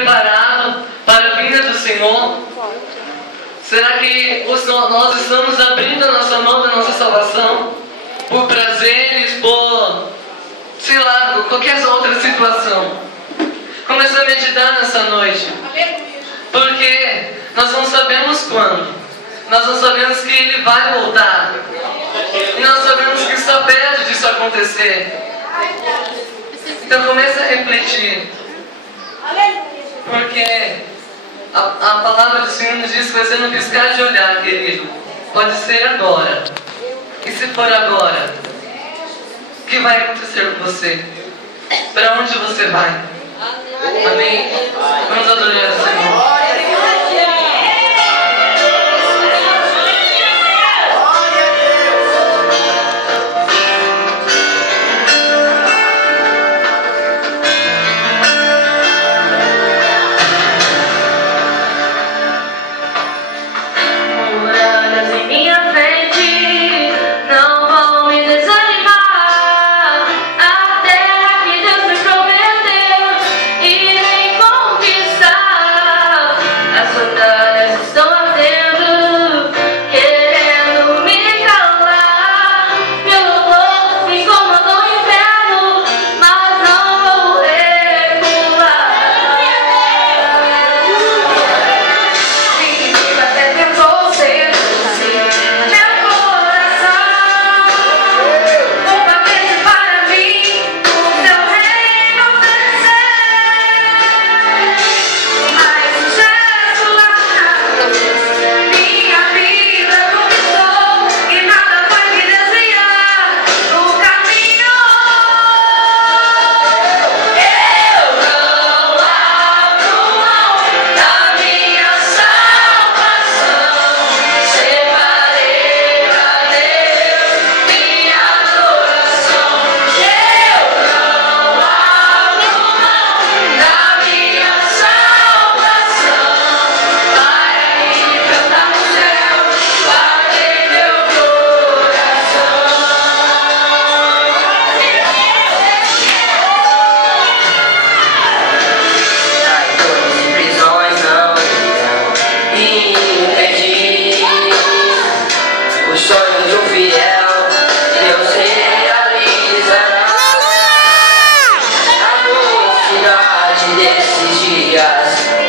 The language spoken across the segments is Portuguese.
preparado para a vinda do Senhor? Será que nós estamos abrindo a nossa mão da nossa salvação por prazeres, por, sei lá, qualquer outra situação? Começa a meditar nessa noite. Porque nós não sabemos quando. Nós não sabemos que Ele vai voltar. E nós sabemos que está perto disso acontecer. Então começa a refletir. Porque a palavra do Senhor nos diz que vai ser no piscar de olhar, querido. Pode ser agora. E se for agora, o que vai acontecer com você? Para onde você vai? Amém? Vamos adorar o Senhor.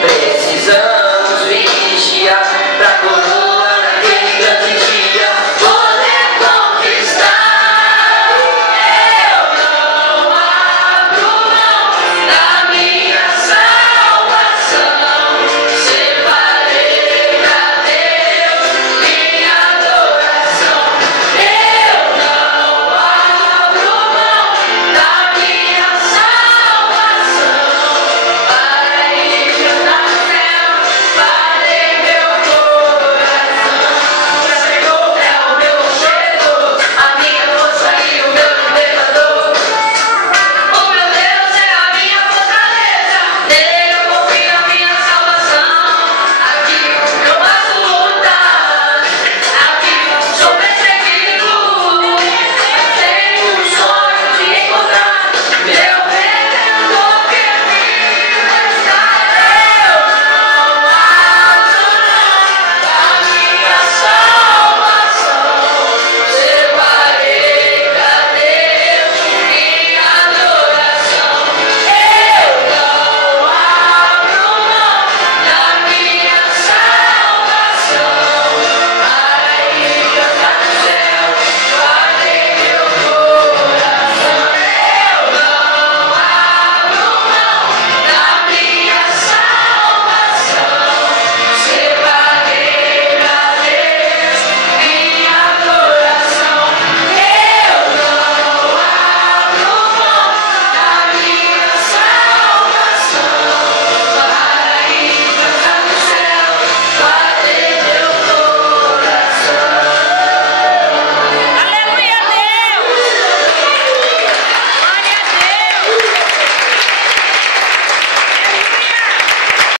Precisamos vigiar.